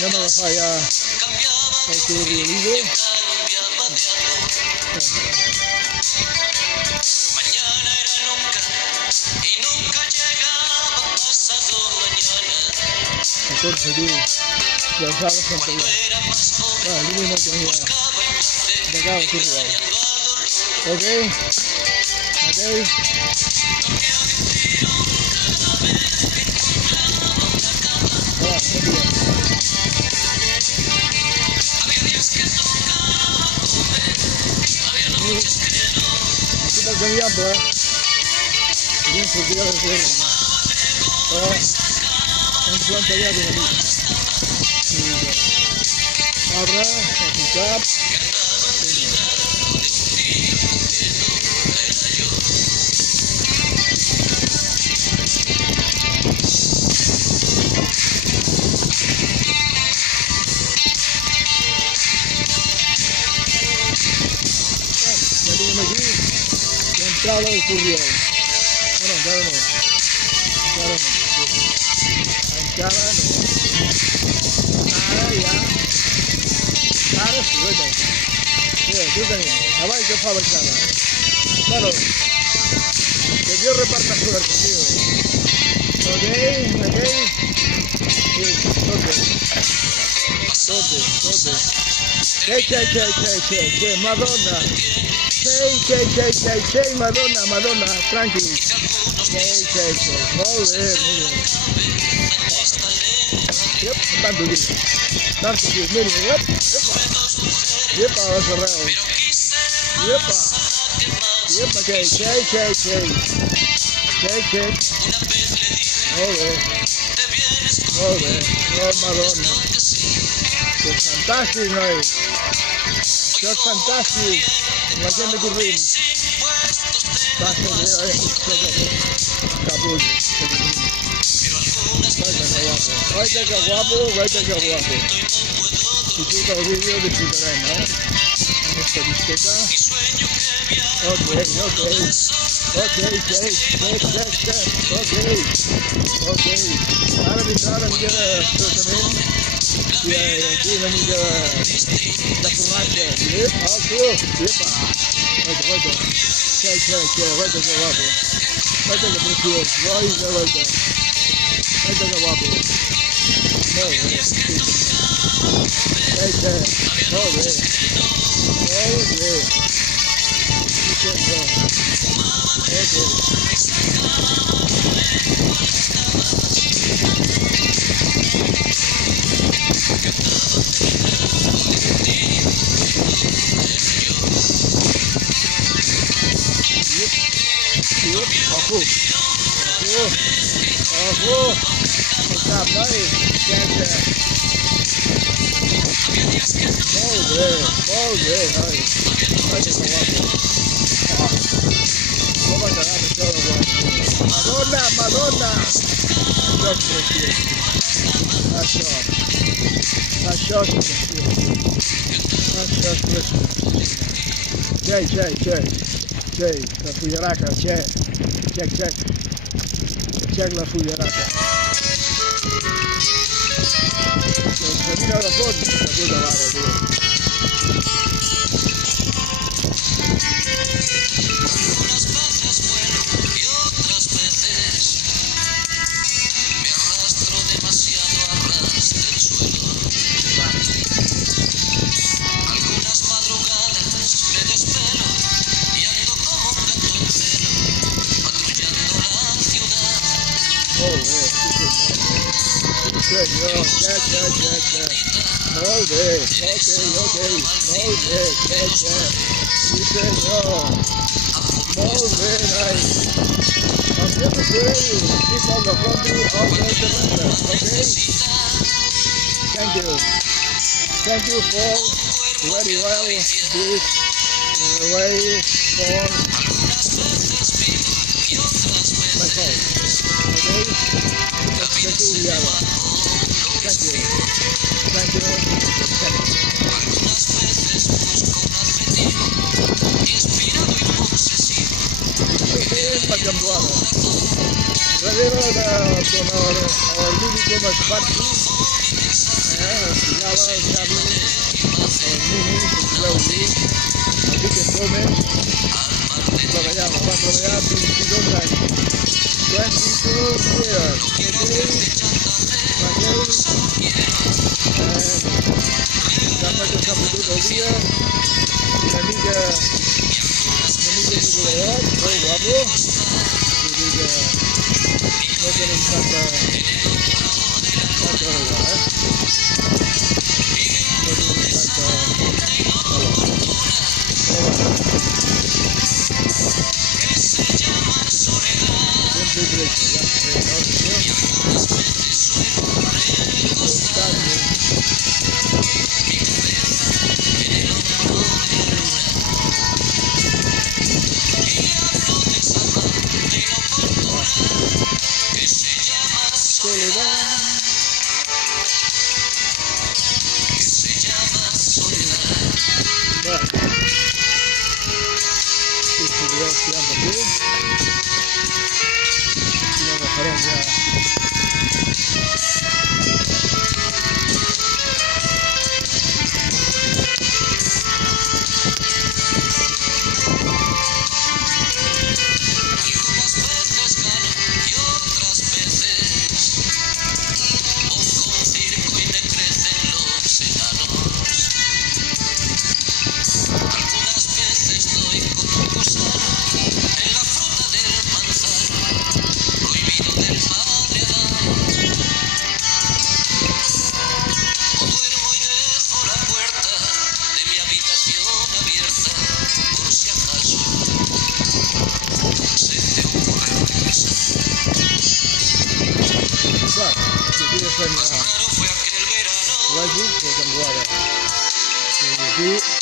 Ya me agafar ja el corrido. Mañana era nunca y nunca llegaba pasado mañana. 14 días. Ya sabes cuánto ya. Ah, lo mismo que ya. De acá a Turrial. Ok. Aquí está cambiando, bien surtida de suelo. En planta ya de la ahora, a picar. Entrada ocurrió. Bueno, entrada no. Entrada no. Ya. Ahora sí, bueno. Tú también. Ahora hay que fabricar. Claro. Que Dios reparta suerte, tío. Ok. Tote. Madonna. Hey, Madonna, tranqui. Hey. Joder, yep, tanto días, mire, yepa, va cerrado. Yepa, Joder, Madonna. Que fantástico, ¿no? Que fantástico. La gente corriendo. Capullo. Vaya que guapo. Si tú te vídeo disfrutarás, ¿no? En esta discoteca. Ok. Ahora vendrá también y aquí venir la forraje. Vaya. Vaya que guapo. Vaya que precioso. Vaya que guapo. Joder. Madonna. Lasciò c'è, la fugliaraca, c'è, la fugliaraca. Cammina da fuori, la puoi lavare, Thank you for very well this way for my phone. Okay? Thank you. Radero da con our Lily Thomas Party Lagi,